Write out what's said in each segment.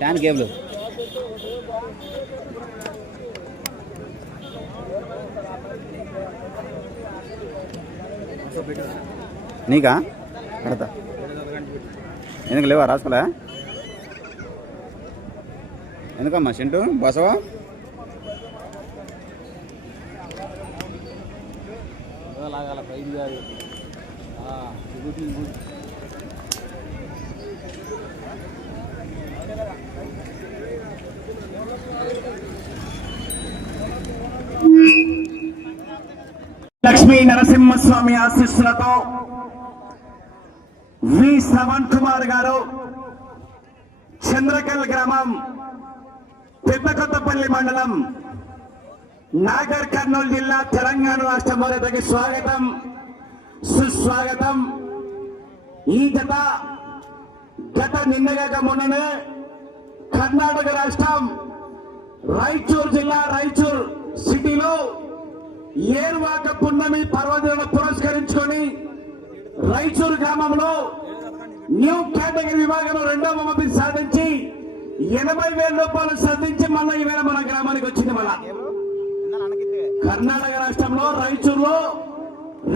Fan cable నీకా? కడతా ఎందుకు లేవా? రాసుకోలే? ఎందుకమ్మా చింటూ బసవా? లాగాల పైది నరసింహస్వామి ఆశీస్సులతో వి శ్రవణ్ కుమార్ గారు చంద్రకల్ గ్రామం పెద్దకొత్తపల్లి మండలం నాగర్ కర్నూలు జిల్లా తెలంగాణ రాష్ట్రం మొదటికి స్వాగతం. సుస్వాగతం. ఈ జత గత నిన్నగాక మొన్ననే కర్ణాటక రాష్ట్రం రాయచూర్ జిల్లా రాయచూర్ సిటీలో ఏరువాక పున్నమి పర్వదిన పురస్కరించుకొని రైచూరు గ్రామంలో న్యూ కేటగిరీ విభాగంలో రెండవ బహుమతి సాధించి ఎనభై వేల రూపాయలు సాధించి మళ్ళీ ఈవేళ మన గ్రామానికి వచ్చింది మళ్ళా. కర్ణాటక రాష్ట్రంలో రైచూరులో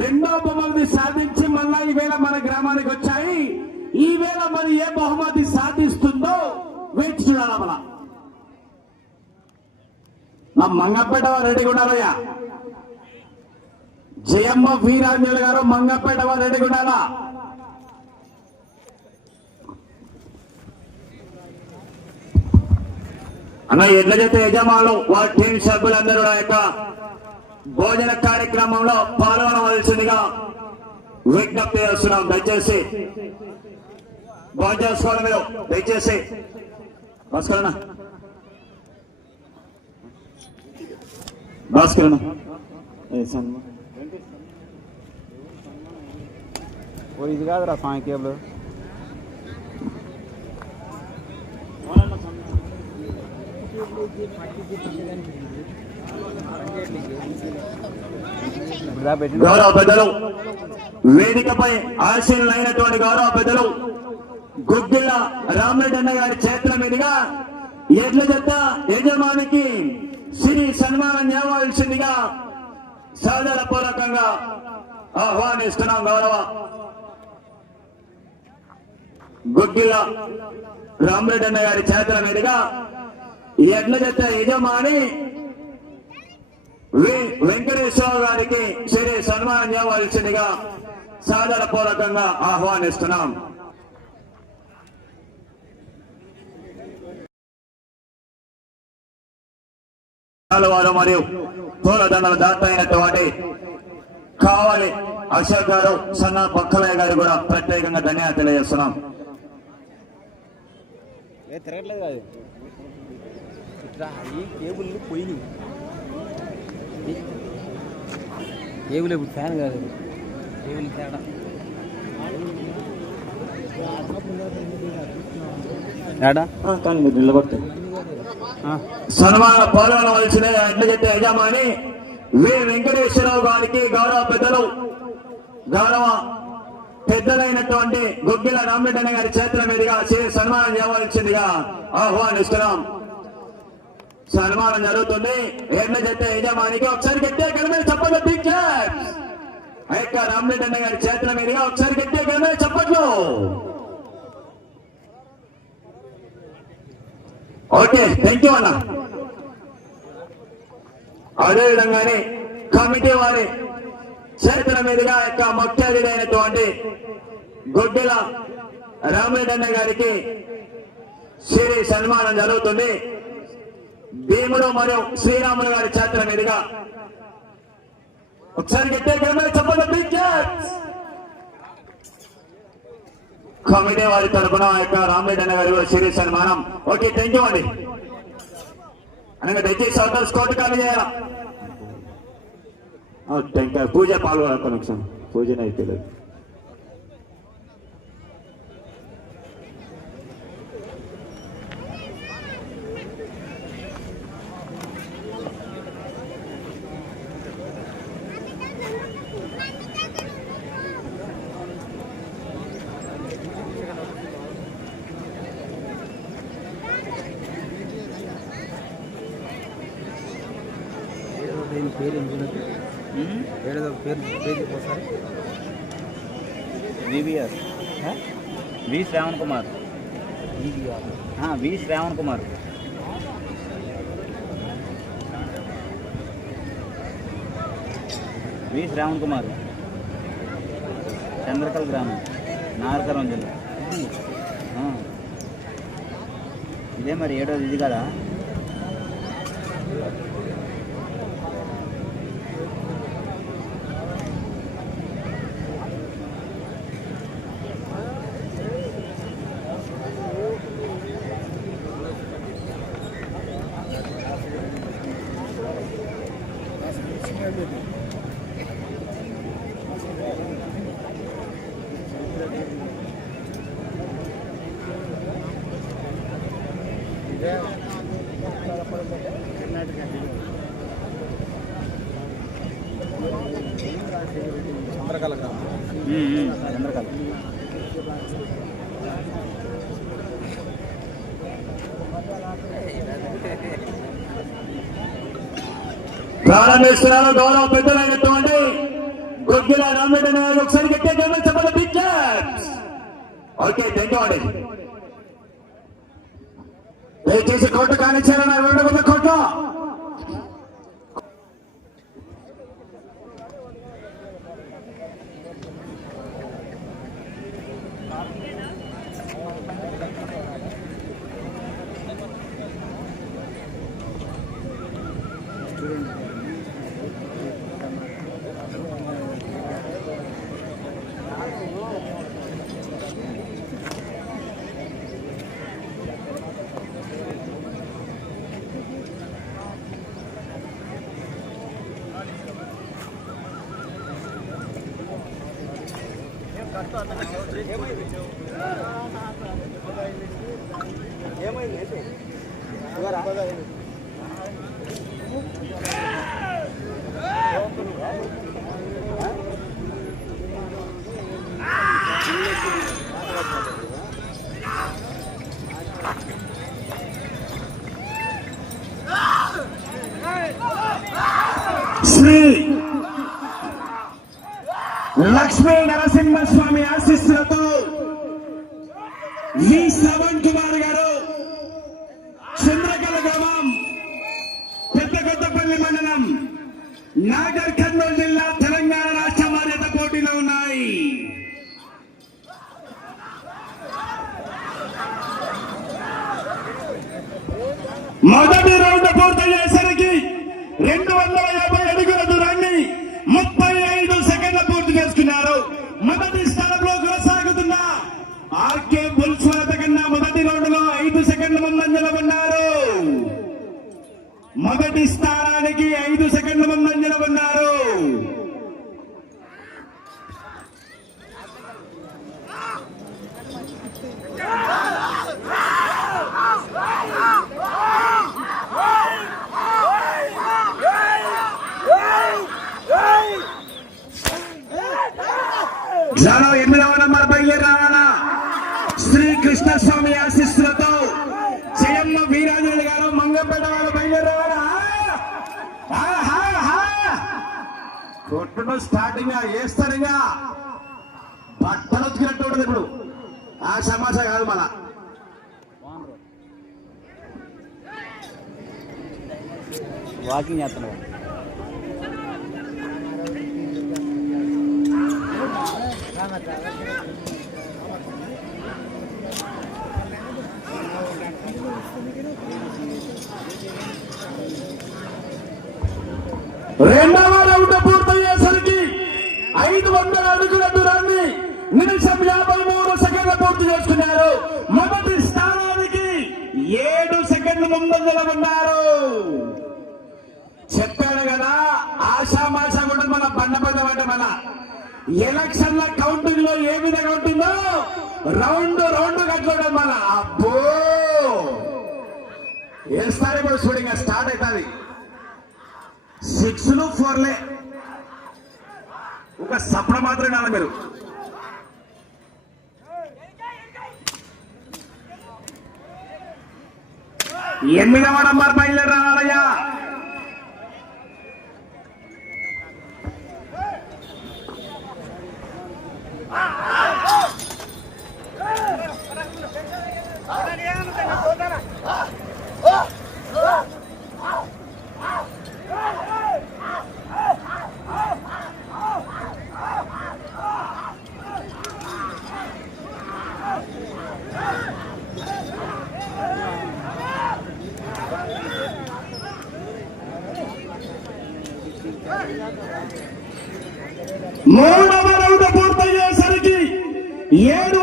రెండో బహుమతి సాధించి మళ్ళా ఈవేళ మన గ్రామానికి వచ్చాయి. ఈవేళ మరి ఏ బహుమతి సాధిస్తుందో వేచి చూడాలా మన నా మంగపేట రెడ్డి కూడా జయమ్మ వీరాంజలి గారు మంగపేట రెడ్డి గుడాల అన్న ఎడ్ల చేత యజమానులు వారి టీం సభ్యులందరూ యొక్క భోజన కార్యక్రమంలో పాల్గొనవలసిందిగా విజ్ఞప్తి చేస్తున్నాం. దయచేసి భోజనం చేసుకోవాలి మీరు. దయచేసి భాస్కరణ భాస్కరణ ఏ సన్మా ఓ ఇది కాదురా స్వామి కేబుల్ గౌరవ పెద్దలు వేదికపై ఆశీనులైనటువంటి గౌరవ పెద్దలు గుగ్గిళ్ళ రామరెడ్డి అన్న గారి చేతుల మీదుగా ఎడ్ల జత యజమానికి సిరి సన్మానం చేయవలసిందిగా సాదర పూర్వకంగా ఆహ్వానిస్తున్నాం గౌరవ గుగ్గిళ్ళ రామరెడ్డి అన్న గారి చేతుల మీదుగా ఎడ్ల జత యజమాని వెంకటేశ్వర గారికి శ్రీ సన్మానం చేయవలసిందిగా సాదర పూర్వకంగా ఆహ్వానిస్తున్నాం. వారు మరియు పూలదండలు దాత కావాలి అశోక్ గారు సన్న పక్కలయ్య గారు కూడా ప్రత్యేకంగా ధన్యవాదాలు తెలియజేస్తున్నాం. ఏ తిరగట్లేదు కాదు ఇట్లా ఈ కేబుల్ పోయినాయి. కేబుల్ ఇప్పుడు ఫ్యాన్ కాదు కేబుల్ తేడా. కానీ మీరు నిలబడతారు. సన్మాన పాల్గొనవలసిన ఎట్ల చెప్పే యజమాని వి. వెంకటేశ్వరరావు గారికి గౌరవ పెద్దలు. గౌరవ పెద్దలైనటువంటి గొబ్బిల రామరెడ్డి గారి చేతుల మీదుగా సన్మానం చేయవలసిందిగా ఆహ్వానిస్తున్నాం. సన్మానం జరుగుతుంది. ఎట్ల చెప్పే యజమానికి ఒకసారి గట్టే కలిమే చెప్పండి టీచర్ ఆ యొక్క రామరెడ్డి గారి చేతుల మీదుగా ఒకసారి గట్టే కలిమే చెప్పట్లు. ఓకే థ్యాంక్ యూ అన్న. అదేవిధంగానే కమిటీ వారి చేతుల మీదుగా యొక్క ముఖ్యాధిడైనటువంటి గొడ్డెల రామరెడ్డి గారికి శ్రీ సన్మానం జరుగుతుంది. భీముడు మరియు శ్రీరాములు గారి చేతుల మీదుగా. ఒకసారి చెప్పండి కమిటీ వారి తరపున యొక్క రామరెడ్డి అన్న గారి శ్రీ సన్మానం. ఓకే థ్యాంక్ యూ అండి. అనగా దయచేసి అవతల స్కోట్ కానీ చేయాలా థ్యాంక్ యూ పూజ పాల్గొనతాను ఒకసారి పూజన అయిపోలేదు కుమార్. వి శ్రావణ్ కుమార్. వి శ్రావణ్ కుమార్. చంద్రకల్ గ్రామం నాగరకరం జిల్లా. ఇదే మరి ఏడోది ఇది కదా. చంద్రకళ గ్రామం. చంద్రకల్ ప్రారంభిస్తున్నారు గౌరవ పెద్దలైనటువంటి గుగ్గిల రామరెడ్డి నాయుడు ఒకసారి గట్టిగా గమనించి చెప్పండి బిగ్ ఓకే థ్యాంక్ యూ అండి దయచేసి కోర్టు కానిచ్చారన్న రెండు వందల కోట్లు. 那个直接。పెద్దకొత్తపల్లి మండలం నాగర్ కర్నూలు జిల్లా తెలంగాణ రాష్ట్ర మాన్యత పోటీలో ఉన్నాయి. మొదటి రౌండ్ మొదటి స్థానానికి ఐదు సెకండ్ల ముందంజలో ఉన్నారు. ఎనిమిదవ నంబర్ బయలుదేరావాలా శ్రీకృష్ణ స్వామి ఆశిస్సులతో జయమ్మ వీరాంజలి గారు మంగంపేట వాళ్ళు బయలుదేరావాలా కొట్టుడు స్టార్టింగ్ వేస్తారు ఇంకా బట్టలు ఉతికినట్టు ఉంటుంది ఇప్పుడు. ఆ సమాస కాదు మన వాకింగ్ చేస్తున్నాడు రెండవ ఐదు వందల అడుగుల దూరాన్ని నిమిషం యాభై మూడు సెకండ్ల పూర్తి చేసుకున్నారు. మొదటి స్థానానికి ఏడు సెకండ్లు ముందంజల ఉన్నారు. చెప్పాను కదా ఆశామాష కూడా మన బండపడ్డం అంటే మన. ఎలక్షన్ల కౌంటింగ్లో ఏ విధంగా ఉంటుందో రౌండ్ రౌండ్ కట్టుకోవడం మన. అబ్బో! వేస్తారు ఇప్పుడు షూటింగ్ స్టార్ట్ అవుతుంది. సిక్స్లు ఫోర్లే ఒక సపడ మాత్రం కాదు మీరు ఎనిమిదవ నంబర్ బయలుదేరి రావాలయ్యా Ah! మూడవ రౌండ్ పూర్తయ్యేసరికి ఏడు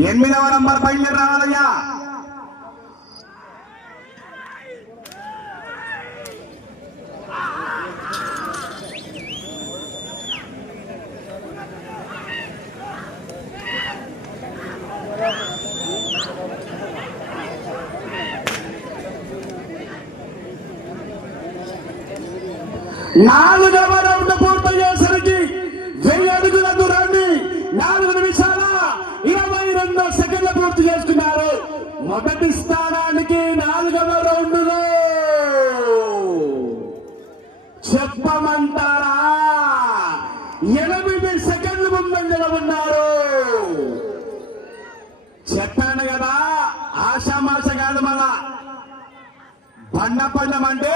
ఎనిమిదవ నంబర్ బయలుదేరి రావాలయ్యా నాలుగవ రౌండ్ పూర్తయ్యేసరికి వెయ్యి అడుగుల దూరాన్ని నాలుగు నిమిషాల ఇరవై రెండు సెకండ్ల పూర్తి చేసుకున్నారు మొదటి స్థానానికి నాలుగవ రౌండ్లో చెప్పమంటారా ఎనిమిది సెకండ్లు ఉన్నారు. చెప్పాను కదా ఆశామాష కాదు మళ్ళా బండ పండం అంటే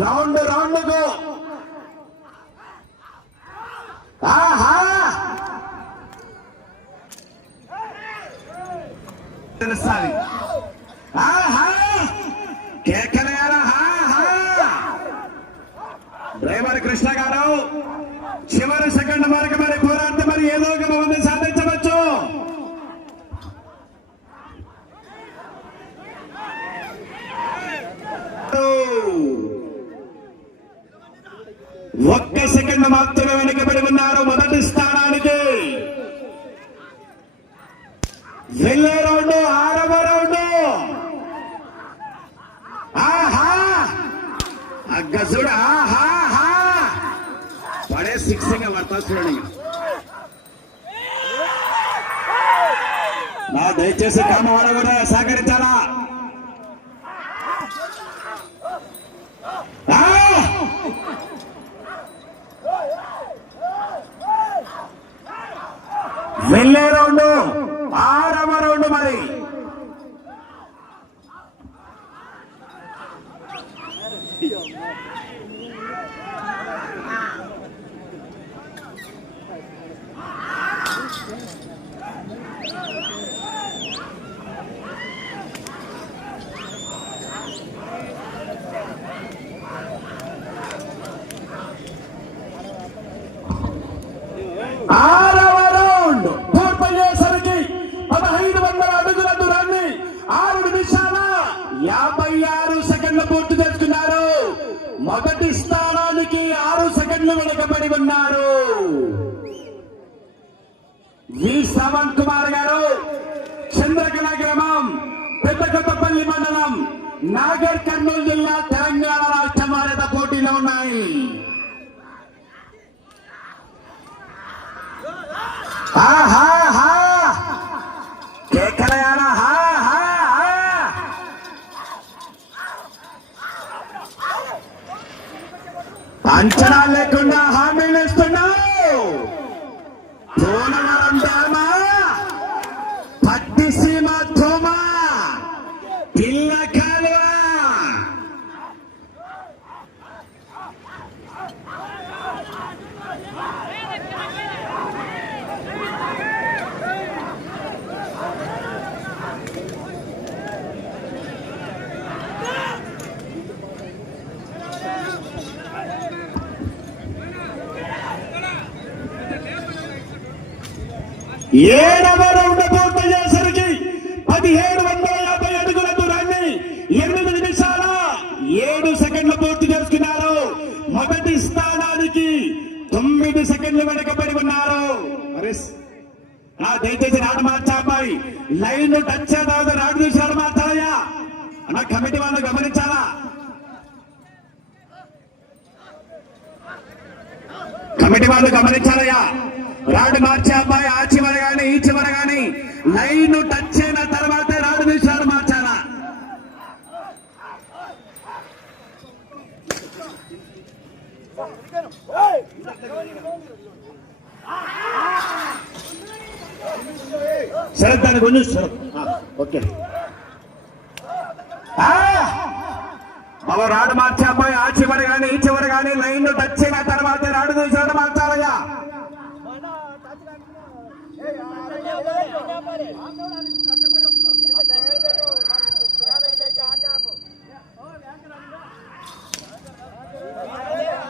రౌండ్ రౌండ్కు. ఆహా! తెలుస్తుంది. ఆహా కేకలేయాలా డ్రైవర్ కృష్ణ గారు చివరి సెకండ్ వరకు మరి పోరాడితే మరి ఏదో ఒక బహుమతి సాధించవచ్చు ఒక్క సెకండ్ మాత్రమే వెనుకబడి ఉన్నారు మొదటి స్థానానికి. వెళ్ళే రౌండ్ ఆరవ రౌండ్. ఆహా! అగ్గసుడు ఆహా పడే సిక్స్ ఇంకా పడతా చూడండి. నా దయచేసి కామవాడ కూడా సహకరించాలి ఆ! వెళ్ళే రౌండ్ ఆరవ రౌండ్ మరి Ah! ఉన్నారు. వి శ్రవణ్ కుమార్ గారు చంద్రకళ గ్రామం పెద్దకొత్తపల్లి మండలం నాగర్ కర్నూలు జిల్లా తెలంగాణ రాష్ట్ర భారత పోటీలో ఉన్నాయి. ఆహా అంచనా లేకుండా లైన్లు వెనకబడి ఉన్నారు. దయచేసి రాను మార్చాపై. లైన్ టచ్ రాడు కమిటీ వాళ్ళు గమనించాలా? కమిటీ వాళ్ళు గమనించాలయ్యా. రాడు మార్చే అబ్బాయి ఆ చివర ఈ చివర కానీ లైన్ టచ్ అయిన తర్వాత రాడు విషయాలు మార్చాలా? Hey! దాని కొంచెం సరే ఆ, ఓకే. ఆ! బాబా రాడు మార్చే అబ్బాయి ఆ చివరి కానీ ఈ చివరి కానీ లైన్ టచ్ అయిన తర్వాత రాడు చూసాడు మార్చాలయ్యా.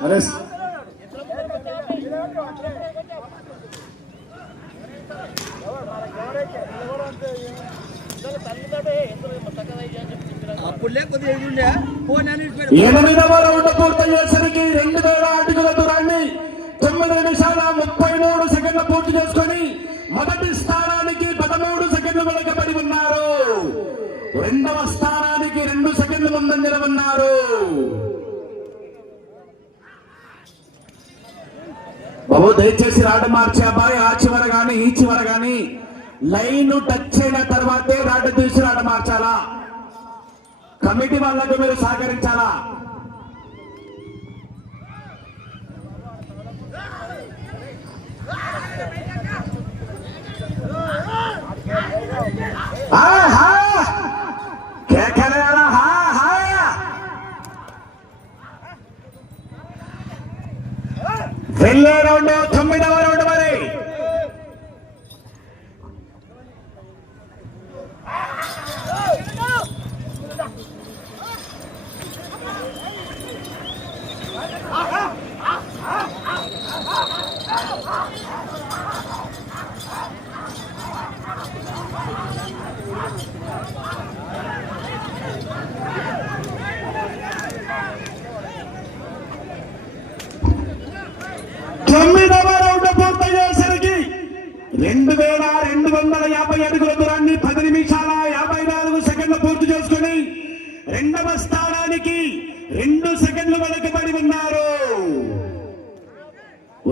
అరే ఎనిమిదవ రౌండ్ రెండు వేల అడుగుల దూరాన్ని తొమ్మిది నిమిషాల ముప్పై మూడు సెకండ్లు పూర్తి చేసుకొని మొదటి స్థానానికి పదమూడు సెకండ్లు వెనకబడి ఉన్నారు. రెండవ స్థానానికి రెండు సెకండ్లు ముందంజల ఉన్నారు బాబు దయచేసి రాడ మార్చే అబ్బాయి ఆ చివర గాని ఈ చివర గాని. లైన్ టచ్ అయిన తర్వాతే రాడ్డు తీసి రాడు మార్చాలా? కమిటీ వాళ్ళకు మీరు సహకరించాలా? హా! వెళ్ళే రౌండ్ తొమ్మిదవ రౌండ్. తొమ్మిదవ రౌండ్ పూర్తయ్యేసరికి రెండు వేల రెండు వందల యాభై అడుగుల దూరాన్ని పది నిమిషాల యాభై నాలుగు సెకండ్లు పూర్తి చేసుకుని రెండవ స్థానానికి రెండు సెకండ్లు వెనకబడి ఉన్నారు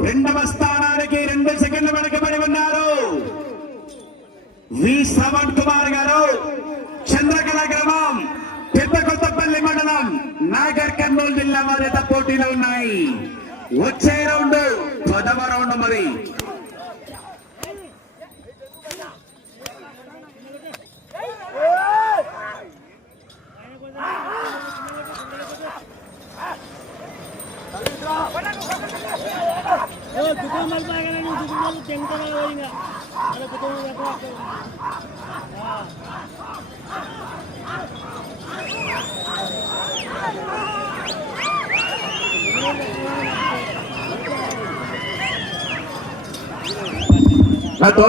రెండవ స్థానానికి రెండు సెకండ్లు వెనకబడి ఉన్నారు వి కుమార్ గారు చంద్రకళ గ్రామం పెద్ద కొత్తపల్లి మండలం నాగర్ కర్నూలు జిల్లా వారి పోటీలో ఉన్నాయి. వచ్చే రౌండ్ పదవ రౌండ్ మరి. దుకాణాలు బాగానే దుకాణాలు తింటారా ఇంకా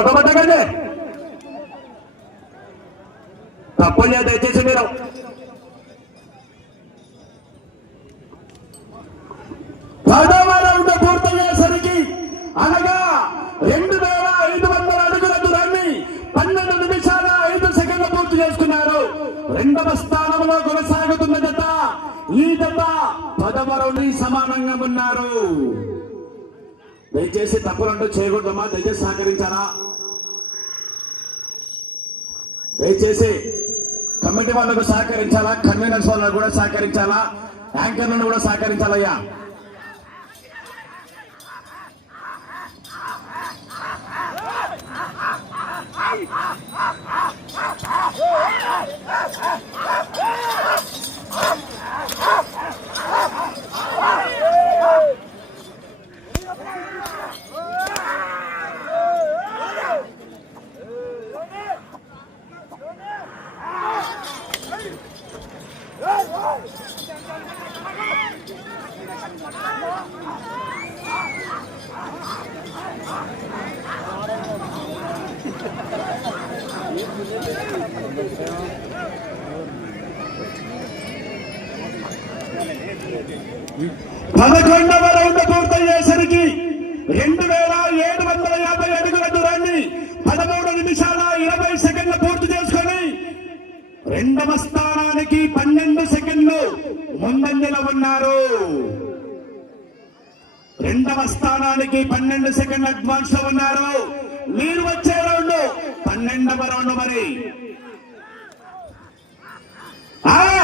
అలా దుకాణాలు తప్పని దయచేసి మీరు పదవ రౌండ్ పూర్తయ్యేసరికి అనగా రెండు వేల ఐదు వందల అడుగుల దూరాన్ని పన్నెండు నిమిషాల ఐదు సెకండ్లు పూర్తి చేసుకున్నారు రెండవ స్థానంలో కొనసాగుతున్న జత ఈ జత పదవ సమానంగా ఉన్నారు. దయచేసి తప్పులంటూ చేయకూడదమ్మా దయచేసి సహకరించాలా? దయచేసి కమిటీ వాళ్ళకు సహకరించాలా? కన్వీనర్స్ వాళ్ళకు కూడా సహకరించాలా? యాంకర్లను కూడా సహకరించాలయ్యా. పదకొండవ రౌండ్ పూర్తయ్యేసరికి రెండు వేల ఏడు వందల యాభై అడుగుల దూరాన్ని పదమూడు నిమిషాల ఇరవై సెకండ్లు పూర్తి చేసుకొని రెండవ స్థానానికి పన్నెండు సెకండ్లు ముందంజలో ఉన్నారు. రెండవ స్థానానికి పన్నెండు సెకండ్ల అడ్వాన్స్లో ఉన్నారు. మీరు వచ్చే రౌండ్ పన్నెండవ రౌండ్ మరి. ఆ! ఆ,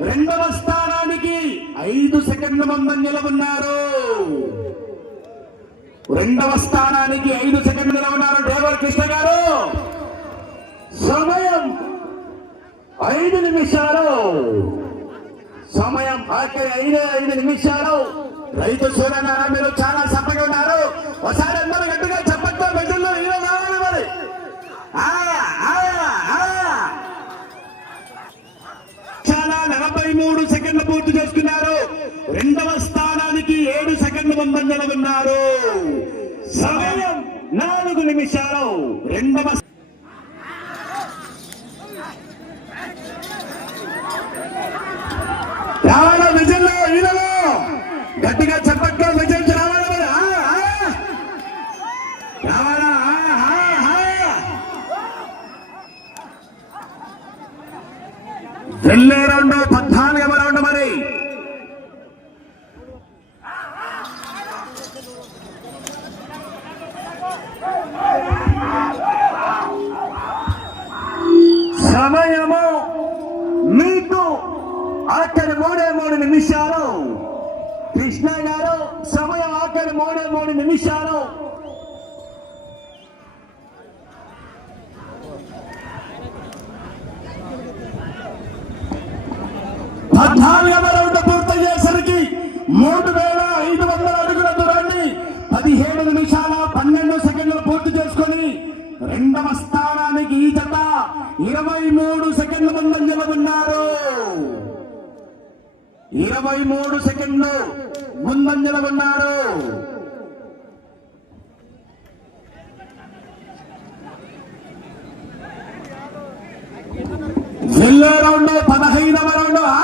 రెండవ స్థానానికి ఐదు సెకండ్ల ముందంజలో ఉన్నారు రెండవ స్థానానికి ఐదు సెకండ్లు ఉన్నారు దేవర్ కృష్ణ గారు. సమయం ఐదు నిమిషాలు. సమయం ఆఖరి ఐదు ఐదు నిమిషాలు. రైతు సూర్యనారాయణ మీరు చాలా చప్పగా ఉన్నారు. ఒకసారి అందరూ గట్టిగా చెప్పట్లో మెజల్లో హీరో కావాలి మరి ఆ, ఆ, ఆ. చాలా నలభై మూడు సెకండ్లు పూర్తి చేసుకున్నారు. రెండవ స్థానానికి ఏడు సెకండ్లు ముందంజలో ఉన్నారు. సమయం నాలుగు నిమిషాలు. రెండవ రావాలా విజయంలో ఈలలో గట్టిగా చెప్పట్లో విజయం మరి? వెళ్ళే ఇరవై మూడు సెకండ్లు ముందంజల ఉన్నారు ఎల్లో రౌండ్ పదహైదవ రౌండ్ ఆ!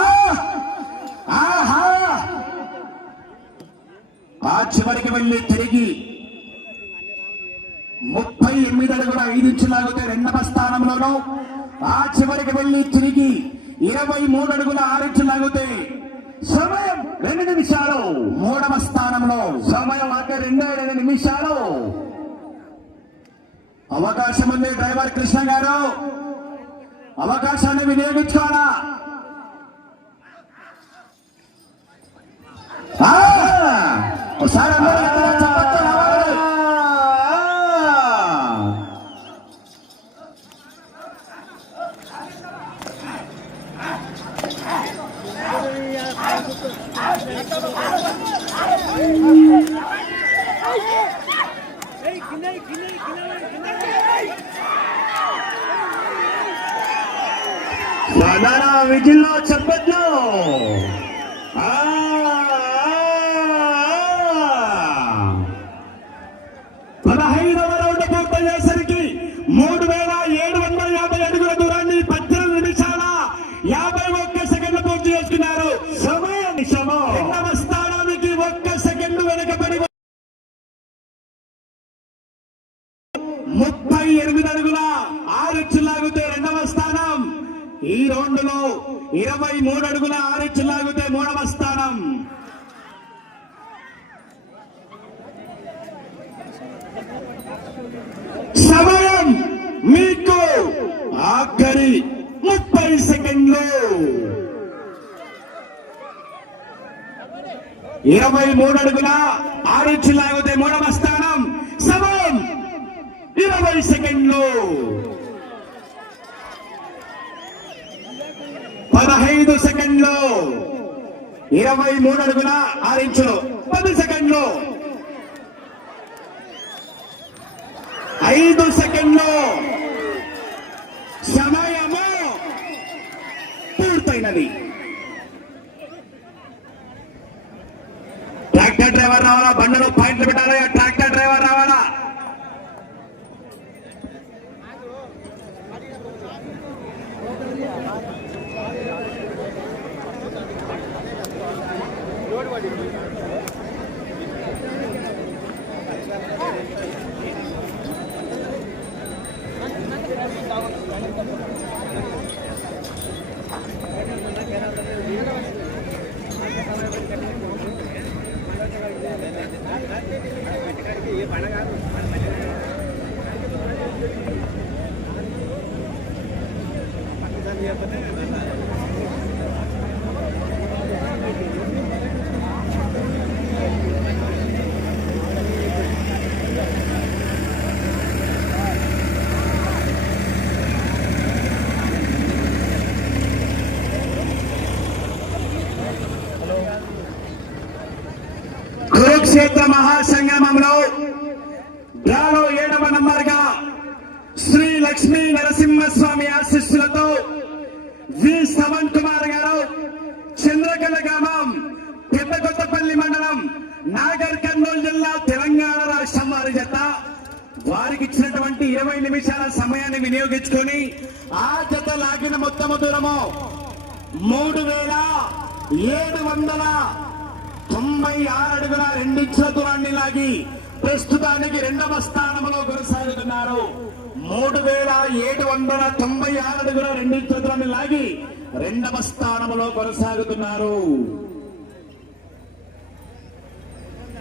ఆహా! ఆ చివరికి వెళ్ళి తిరిగి ముప్పై ఎనిమిది అడుగుల ఐదు ఇంచులు లాగితే రెండవ స్థానంలోనూ ఆ చివరికి వెళ్ళి తిరిగి ఇరవై మూడు అడుగుల ఆరు ఇంచులు లాగితే సమయం రెండు నిమిషాలు. మూడవ స్థానంలో. సమయం అంటే రెండే రెండు నిమిషాలు. అవకాశం ఉంది డ్రైవర్ కృష్ణ గారు. అవకాశాన్ని వినియోగించుకోవాలా! ఒకసారి అందరూ పదకొండులో ఇరవై మూడు అడుగుల ఆరిచ్చు లాగితే మూడవ స్థానం. సమయం మీకు ఆఖరి ముప్పై సెకండ్లు. ఇరవై మూడు అడుగుల ఆరిచ్చు లాగితే మూడవ స్థానం. సమయం ఇరవై సెకండ్లు. పదహైదు సెకండ్లు. ఇరవై మూడు అడుగుల ఆరు ఇంచులు. పది సెకండ్లు. ఐదు సెకండ్లు. సమయము పూర్తయినది. ట్రాక్టర్ డ్రైవర్ రావాలా? బండలు పాయింట్లు పెట్టాలా ట్రాక్టర్ డ్రైవర్ రావాలా కురుక్షేత్ర మహాసంగమంలో డ్రాలో ఏడవ నంబర్గా శ్రీ లక్ష్మీ నరసింహస్వామి ఆశీస్సులతో వి సవన్ కుమార్ గారు చంద్రకళ గ్రామం పెద్ద కొత్తపల్లి మండలం నాగర్ కర్నూలు జిల్లా తెలంగాణ రాష్ట్రం వారి జత వారికి ఇచ్చినటువంటి ఇరవై నిమిషాల సమయాన్ని వినియోగించుకొని ఆ జత లాగిన మొత్తము దూరము మూడు వేల ఏడు వందల తొంభై ఆరు అడుగుల రెండించిన దూరాన్ని లాగి ప్రస్తుతానికి రెండవ స్థానంలో కొనసాగుతున్నారు. మూడు వేల ఏడు వందల తొంభై ఆరు అడుగుల రెండించిన దూరాన్ని లాగి రెండవ స్థానంలో కొనసాగుతున్నారు.